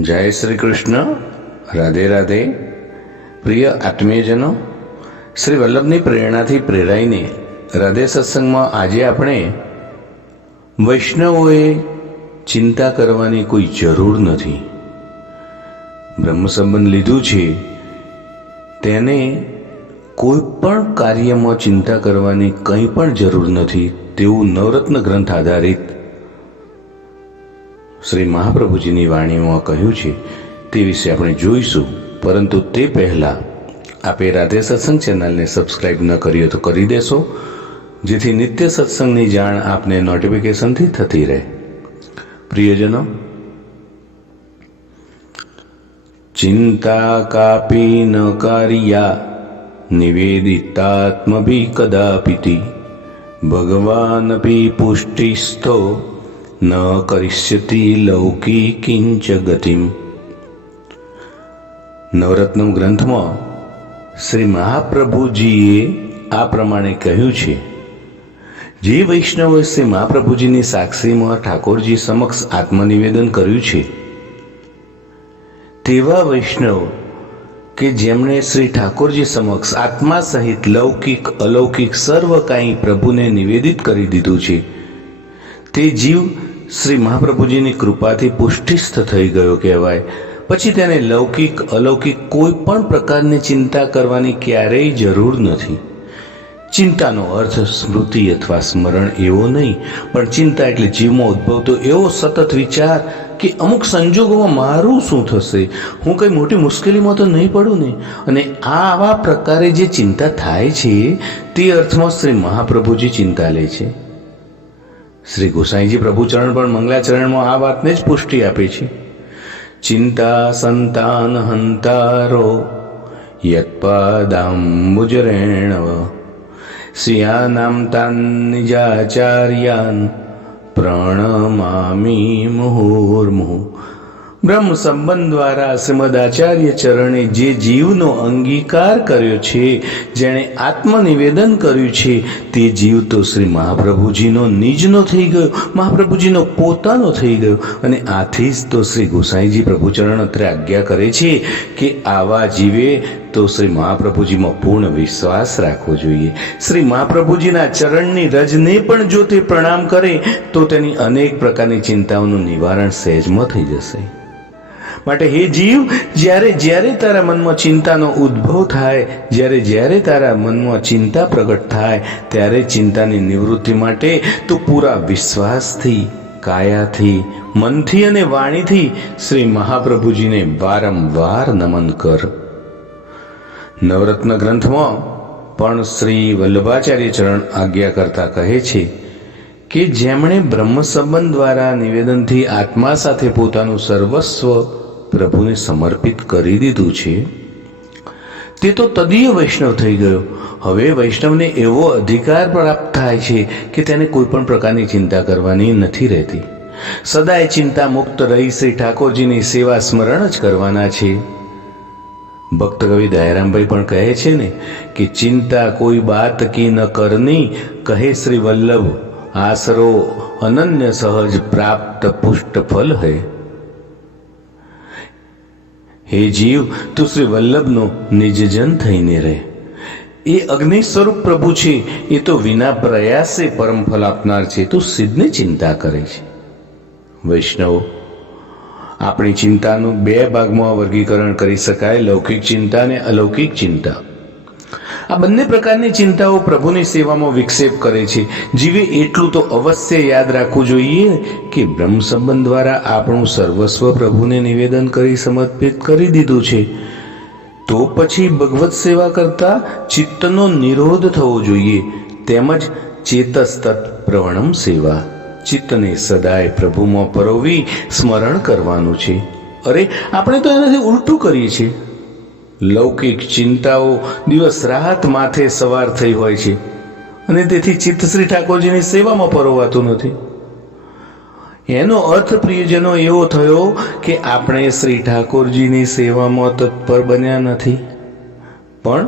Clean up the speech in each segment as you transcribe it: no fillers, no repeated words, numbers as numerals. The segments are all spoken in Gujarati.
जय श्री कृष्ण। राधे राधे। प्रिय आत्मीयजनों, श्री वल्लभनी प्रेरणाथी प्रेराईने हृदय सत्संगमां आजे आपणे वैष्णवोए चिंता करवानी कोई जरूर नथी। ब्रह्म संबंध लीधुं छे तेने कोई पण कार्यमां चिंता करवानी कंई पण जरूर नथी तेवुं नवरत्न ग्रंथ आधारित श्री महाप्रभुजीनी वाणीमां कह्युं छे ते विषे आपणे जोईशुं। परंतु ते पहेला आपे राधे सत्संग चेनलने सब्सक्राइब न करी हो तो करी देशो, जेथी नित्य सत्संगनी जाण आपने नोटिफिकेशनथी थती रहे। प्रियजनों, चिंता कापी न कार्या निवेदितात्मभि कदापिति भगवानपि पुष्टिस्थो न करिष्यति लौकिकींच गतिम। नवरत्न ग्रंथ में श्री महाप्रभुजीए आ प्रमाणे कह्युं छे, जे वैष्णव श्री महाप्रभुजीनी साक्षी में ठाकुरजी समक्ष आत्मनिवेदन कर्युं छे तेवा वैष्णव के जेमणे श्री ठाकुरजी समक्ष आत्मा सहित लौकिक अलौकिक सर्व काई प्रभुने निवेदित करी दीधुं छे ते जीव श्री महाप्रभुजीनी कृपाथी पुष्टिस्थ थई गयो कहेवाय। पछी तेने लौकिक अलौकिक कोई पण प्रकारनी चिंता करवानी क्यारेय जरूर नथी। चिंतानो अर्थ स्मृति अथवा स्मरण एवो नहीं, पण चिंता एटले जीवमां उद्भवतो एवो सतत विचार कि अमुक संजोगोमां मारुं शुं थशे, हुं कई मोटी मुश्केलीमां तो नहीं पडुं ने। अने आवा प्रकारे जे चिंता थाय छे ते अर्थमां श्री महाप्रभुजी चिंता ले छे। श्री गोसाईजी प्रभुचरण पण मंगलाचरणमां आ वातने ज पुष्टि आपे छे। चिंता संतान हंतारो यत्पादाम्बुजरेणव श्रियानां तान् निजाचार्यान् प्रणमामि मुहुर्मुहुः। ब्रह्म संबंध द्वारा श्रीमद आचार्य चरणे जे जीवनो अंगीकार कर्यो छे, जेणे आत्मनिवेदन कर्युं छे ते जीव तो श्री महाप्रभुजीनो निजनो थई गयो, महाप्रभुजीनो पोतानो थई गयो। अने आथी ज तो श्री गोसाईजी प्रभुचरण अत्रे आज्ञा करे छे कि आवा जीवे तो श्री महाप्रभुजीमां पूर्ण विश्वास राखवो जोईए। श्री महाप्रभुजीना चरणनी रजने पण जो ते प्रणाम करे तो तेनी अनेक प्रकारनी चिंताओनुं निवारण सहजमां थई जशे। માટે હે જીવ, જ્યારે જ્યારે તારા મનમાં ચિંતાનો ઉદ્ભવ થાય, જ્યારે જ્યારે તારા મનમાં ચિંતા પ્રગટ થાય, ત્યારે ચિંતાની નિવૃત્તિ માટે તું પૂરા વિશ્વાસથી, કાયાથી, મનથી અને વાણીથી શ્રી મહાપ્રભુજીને વારંવાર નમન કર। નવરત્ન ગ્રંથમાં પણ શ્રી વલ્લભાચાર્ય ચરણ આજ્ઞા કરતા કહે છે કે જેમણે બ્રહ્મ સંબંધ દ્વારા નિવેદનથી આત્મા સાથે પોતાનું સર્વસ્વ પ્રભુને સમર્પિત કરી દીધું છે તે તો તદીય વૈષ્ણવ થઈ ગયો। હવે વૈષ્ણવને એવો અધિકાર પ્રાપ્ત થાય છે કે તેને કોઈ પણ પ્રકારની ચિંતા કરવાની નથી રહેતી। સદાય ચિંતા મુક્ત રહી શ્રી ઠાકોરજીની સેવા સ્મરણ જ કરવાના છે। ભક્ત કવિ દયારામભાઈ પણ કહે છે ને કે ચિંતા કોઈ બાત કી ન કરની, કહે શ્રી વલ્લભ આસરો અનન્ય સહજ પ્રાપ્ત પુષ્ટ ફલ હૈ। हे जीव, तू श्री वल्लभनो निजजन थईने रहे। ए अग्नि स्वरूप प्रभु छे, ए तो विना प्रयासे परम फल आपनार छे, तू सिद्धने चिंता करे छे। वैष्णव, आपणी चिंतानुं बे भागमां वर्गीकरण करी शकाय, लौकिक चिंता ने अलौकिक चिंता। आ बंने प्रकारनी चिंताओ प्रभुनी सेवामां विक्षेप करे छे। जीवे एटલું तो अवश्य याद राखવું જોઈએ કે બ્રહ્મ સંબંધ દ્વારા આપણું સર્વસ્વ પ્રભુને નિવેદન કરી સમર્પિત કરી દીધું છે, તો પછી ભગવત સેવા કરતા ચિત્તનો નિરોધ થવો જોઈએ। તેમજ ચેતસ્તત પ્રવણમ સેવા, ચિત્તને સદાય પ્રભુમાં પરોવી સ્મરણ કરવાનું છે। અરે, આપણે તો એનાથી ઉલટું કરીએ છીએ। લૌકિક ચિંતાઓ દિવસ રાત માથે સવાર થઈ હોય છે અને તેથી ચિત્ત શ્રી ઠાકોરજીની સેવામાં પરોવાતું નથી। એનો અર્થ પ્રિયજનો એવો થયો કે આપણે શ્રી ઠાકોરજીની સેવામાં તત્પર બન્યા નથી, પણ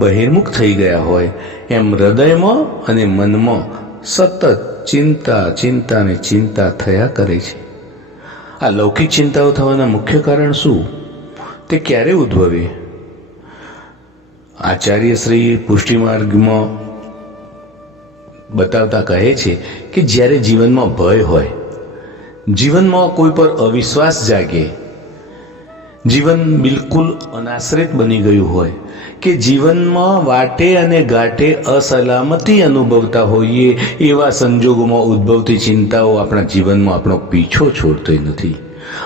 બહિર્મુખ થઈ ગયા હોય એમ હૃદયમાં અને મનમાં સતત ચિંતા ચિંતા ને ચિંતા થયા કરે છે। આ લૌકિક ચિંતાઓ થવાના મુખ્ય કારણ શું? તે ક્યારે ઉદ્ભવે? આચાર્ય શ્રી પુષ્ટિમાર્ગમાં બતાવતા કહે છે કે જ્યારે જીવનમાં ભય હોય, જીવનમાં કોઈ પર અવિશ્વાસ જાગે, જીવન બિલકુલ અનાશ્રિત બની ગયું હોય, કે જીવનમાં વાટે અને ગાંઠે અસલામતી અનુભવતા હોઈએ, એવા સંજોગોમાં ઉદ્ભવતી ચિંતાઓ આપણા જીવનમાં આપણો પીછો છોડતી નથી.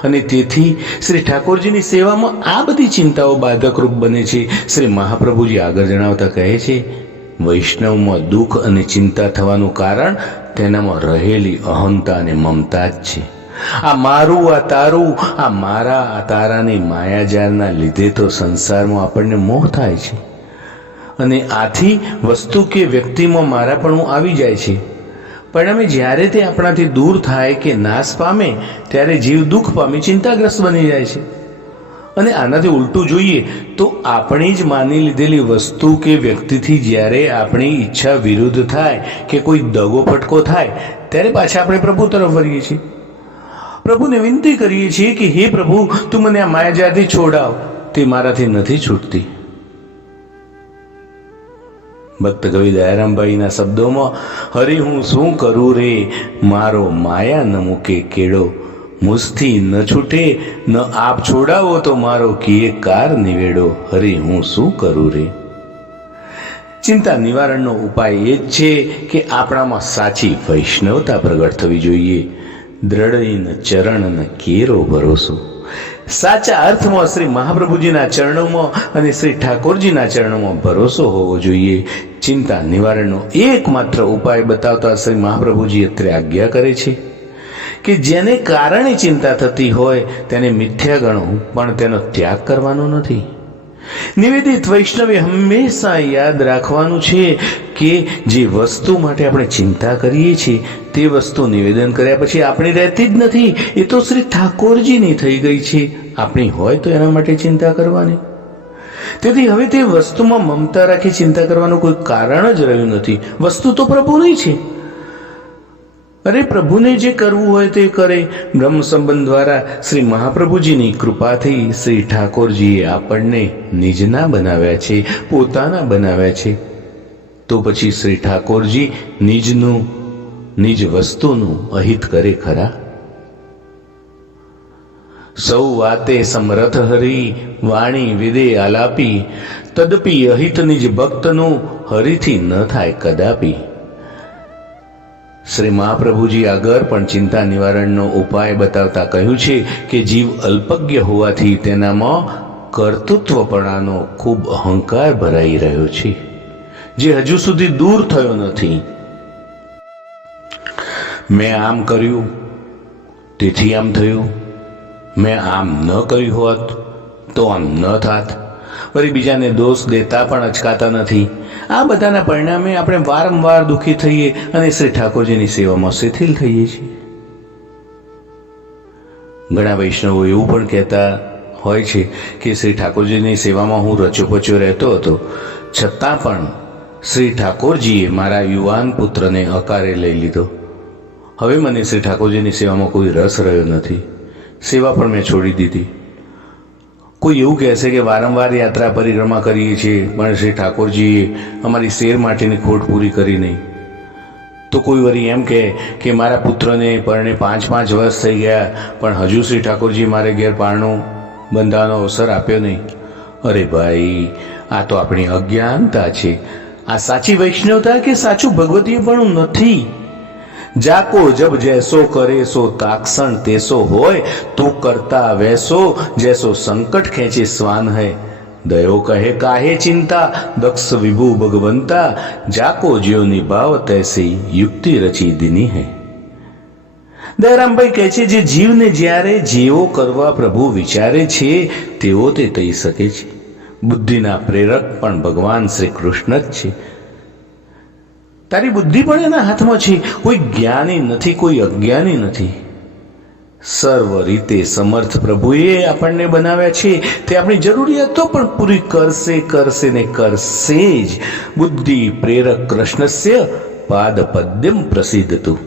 અને તેથી શ્રી ઠાકોરજીની સેવામાં આ બધી ચિંતાઓ બાધકરૂપ બને છે. શ્રી મહાપ્રભુજી આગળ જણાવતા કહે છે, વૈષ્ણવમાં દુઃખ અને ચિંતા થવાનું કારણ તેનામાં રહેલી અહંતા અને મમતા જ છે. આ મારું, આ તારું, આ મારા, આ તારાની માયાજાળના લીધે તો સંસારમાં આપણને મોહ થાય છે. અને આથી વસ્તુ કે વ્યક્તિમાં મારાપણું આવી જાય છે. પરિણામે જ્યારે તે આપણાથી દૂર થાય કે નાશ પામે, ત્યારે જીવ દુઃખ પામી ચિંતાગ્રસ્ત બની જાય છે. અને આનાથી ઉલટું જોઈએ તો આપણી જ માની લીધેલી વસ્તુ કે વ્યક્તિથી જ્યારે આપણી ઈચ્છા વિરુદ્ધ થાય કે કોઈ દગો ફટકો થાય, ત્યારે પાછા આપણે પ્રભુ તરફ વળીએ છીએ. પ્રભુને વિનંતી કરીએ છીએ કે હે પ્રભુ, તું મને આ માયાજાળથી છોડાવ, તે મારાથી નથી છૂટતી. ભક્ત કવિ દયારામભાઈના શબ્દોમાં, હરે હું શું કરું રે, મારો માયા ન મૂકે કેળો, મુજથી ન છૂટે ન આપ છોડાવો તો મારો કિયે કાર નિવેડો, હરે હું શું કરું રે. ચિંતા નિવારણનો ઉપાય એ જ છે કે આપણામાં સાચી વૈષ્ણવતા પ્રગટ થવી જોઈએ. દ્રઢઈન ચરણ કેરો ભરોસો. સાચા અર્થમાં શ્રી મહાપ્રભુજીના ચરણોમાં અને શ્રી ઠાકોરજીના ચરણોમાં ભરોસો હોવો જોઈએ. ચિંતા નિવારણનો એકમાત્ર ઉપાય બતાવતા શ્રી મહાપ્રભુજી અત્રે આજ્ઞા કરે છે કે જેને કારણે ચિંતા થતી હોય તેને મિથ્યા ગણો, પણ તેનો ત્યાગ કરવાનો નથી. નિવેદિત વૈષ્ણવે હંમેશા યાદ રાખવાનું છે કે જે વસ્તુ માટે આપણે ચિંતા કરીએ છીએ તે વસ્તુ નિવેદન કર્યા પછી આપણી રહેતી જ નથી, એ તો શ્રી ઠાકોરજીની થઈ ગઈ છે. આપણી હોય તો એના માટે ચિંતા કરવાની. તેથી હવે તે વસ્તુમાં મમતા રાખી ચિંતા કરવાનું કોઈ કારણ જ રહ્યું નથી. વસ્તુ તો પ્રભુની છે. અરે પ્રભુને જે કરવું હોય તે કરે. બ્રહ્મ સંબંધ દ્વારા શ્રી મહાપ્રભુજીની કૃપાથી શ્રી ઠાકોરજીએ આપણને નિજના બનાવ્યા છે, પોતાના બનાવ્યા છે. તો પછી શ્રી ઠાકોરજી નિજનું, નિજ વસ્તુનું અહિત કરે ખરા? સૌ વાતે સમરથ હરી, વાણી વિદે આલાપી, તદપી અહિત નિજ ભક્તનું હરિથી ન થાય કદાપી. શ્રી મહાપ્રભુજી આગળ પણ ચિંતા નિવારણનો ઉપાય બતાવતા કહ્યું છે કે જીવ અલ્પજ્ઞ હોવાથી તેનામાં કર્તૃત્વપણાનો ખૂબ અહંકાર ભરાઈ રહ્યો છે, જે હજુ સુધી દૂર થયો નથી. મેં આમ કર્યું તેથી આમ થયું, મેં આમ ન કર્યું હોત તો આમ ન થાત. વળી બીજાને દોષ દેતા પણ અચકાતા નથી. આ બધાના પરિણામે આપણે વારંવાર દુઃખી થઈએ અને શ્રી ઠાકોરજીની સેવામાં શિથિલ થઈએ છીએ. ઘણા વૈષ્ણવો એવું પણ કહેતા હોય છે કે શ્રી ઠાકોરજીની સેવામાં હું રચોપચો રહેતો હતો, છતાં પણ શ્રી ઠાકોરજીએ મારા યુવાન પુત્રને અકારે લઈ લીધો. હવે મને શ્રી ઠાકોરજીની સેવામાં કોઈ રસ રહ્યો નથી. સેવા પણ મેં છોડી દીધી. કોઈ એવું કહેશે કે વારંવાર યાત્રા પરિક્રમા કરીએ છીએ પણ શ્રી ઠાકોરજીએ અમારી શેર માટેની ખોટ પૂરી કરી નહીં. તો કોઈ વળી એમ કહે કે મારા પુત્રને પરણે 5-5 વર્ષ થઈ ગયા પણ હજુ શ્રી ઠાકોરજી મારે ઘેર પારણું બંધાવાનો અવસર આપ્યો નહીં. અરે ભાઈ, આ તો આપણી અજ્ઞાનતા છે. આ સાચી વૈષ્ણવતા કે સાચું ભગવતીયપણું નથી. જાકો જબ જૈસો કરે સો તાક્ષણ તેસો હોય, તો કરતા વૈસો જૈસો સંકટ ખેંચે સ્વાન હૈ. દયો કહે કાહે ચિંતા, દક્ષ વિભુ ભગવંતા, જાકો જ્યો નિભાવ તૈસી યુક્તિ રચી દીની હૈ. દયારામભાઈ કહે છે, જે જીવને જ્યારે જેવો કરવા પ્રભુ વિચારે છે તેવો તે થઈ શકે છે. બુદ્ધિના પ્રેરક પણ ભગવાન શ્રી કૃષ્ણ જ છે. તારી બુદ્ધિ પણ એના હાથમાં છે. કોઈ જ્ઞાની નથી, કોઈ અજ્ઞાની નથી. સર્વ રીતે સમર્થ પ્રભુએ આપણને બનાવ્યા છે. તે આપણી જરૂરિયાતો પણ પૂરી કરશે ને કરશે જ. બુદ્ધિ પ્રેરક કૃષ્ણસ્ય પાદ પદ્યમ પ્રસિદ્ધ તું.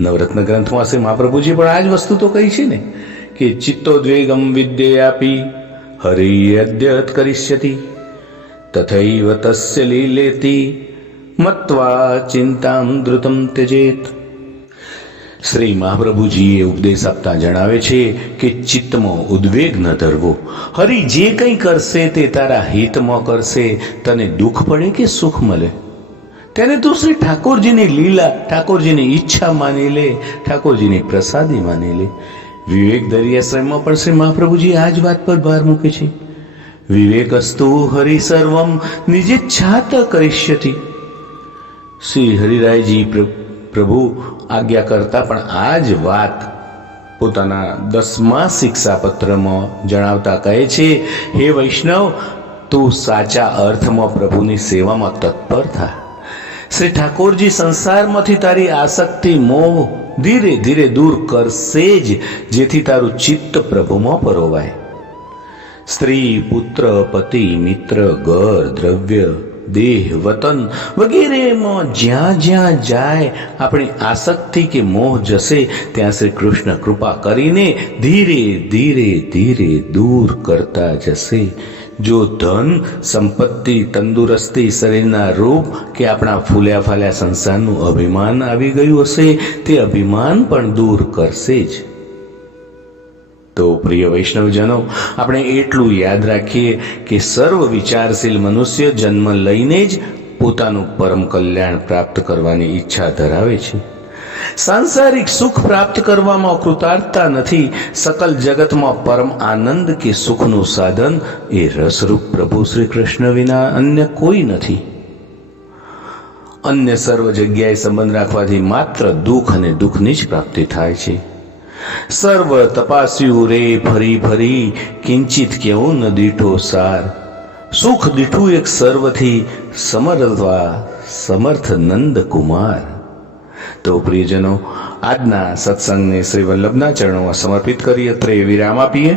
નવરત્ન ગ્રંથમાં શ્રી મહાપ્રભુજી પણ આ જ વસ્તુ તો કહી છે ને કે ચિત્તોદ્વેગમ વિદ્યયાપી હરિયદ્યત કરિષ્યતિ તથૈવ તસ્ય લીલેતિ મત્વા ચિંતામ ધૃતમ ત્યજેત. શ્રી મહાપ્રભુજીએ ઉપદેશ આપતા જણાવે છે કે ચિત્તમાં ઉદ્વેગ ન ધરવો. હરિ જે કંઈ કરશે તે તારા હિતમાં કરશે. તને દુઃખ પડે કે સુખ મળે તેને તું શ્રી ઠાકોરજીની લીલા, ઠાકોરજીની ઈચ્છા માની લે, ઠાકોરજીની પ્રસાદી માની લે. વિવેક દરિયાશ્રયમાં પણ શ્રી મહાપ્રભુજી આ જ વાત પર ભાર મૂકે છે. વિવેકસ્તુ હરિ સર્વમ નિજેચ્છાત કરિષ્યતિ. શ્રી હરિરાયજી પ્રભુ આજ્ઞા કરતા પણ આ જ વાત પોતાના 10મા શિક્ષાપત્રમાં જણાવતા કહે છે, હે વૈષ્ણવ, તું સાચા અર્થમાં પ્રભુની સેવામાં તત્પર થા. શ્રી ઠાકોરજી સંસારમાંથી તારી આસક્તિ, મોહ ધીરે ધીરે દૂર કરશે જ, જેથી તારું ચિત્ત પ્રભુમાં પરોવાય. સ્ત્રી, પુત્ર, પતિ, મિત્ર, ઘર, દ્રવ્ય, દેહ, વતન વગેરેમાં જ્યાં જ્યાં જાય આપણી આસક્તિ કે મોહ જશે, ત્યાં શ્રી કૃષ્ણ કૃપા કરીને ધીરે ધીરે ધીરે દૂર કરતા જશે. જો ધન, સંપત્તિ, તંદુરસ્તી, શરીરના રૂપ કે આપણા ફૂલ્યા ફાલ્યા સંસારનું અભિમાન આવી ગયું હશે, તે અભિમાન પણ દૂર કરશે જ. તો પ્રિય વૈષ્ણવજનો, આપણે એટલું યાદ રાખીએ કે સર્વ વિચારશીલ મનુષ્ય જન્મ લઈને જ પોતાનું પરમ કલ્યાણ પ્રાપ્ત કરવાની ઈચ્છા ધરાવે છે. સાંસારિક સુખ પ્રાપ્ત કરવામાં કૃતાર્થતા નથી. સકલ જગતમાં પરમ આનંદ કે સુખનું સાધન એ રસરૂપ પ્રભુ શ્રી કૃષ્ણ વિના અન્ય કોઈ નથી. અન્ય સર્વ જગ્યાએ સંબંધ રાખવાથી માત્ર દુઃખ અને દુઃખની જ પ્રાપ્તિ થાય છે. સર્વ તપાસ્યું રે ફરી ફરી, કિંચિત કેવું ન દીઠો સાર. સુખ દીઠું એક સર્વથી, સમરવા સમર્થ નંદ કુમાર. તો પ્રિયજનો, આજના સત્સંગને શ્રી વલ્લભના ચરણોમાં સમર્પિત કરી અત્રે વિરામ આપીએ.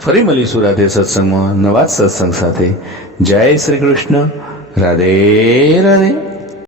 ફરી મળીશું રાધે સત્સંગમાં નવા જ સત્સંગ સાથે. જય શ્રી કૃષ્ણ. રાધે રાધે.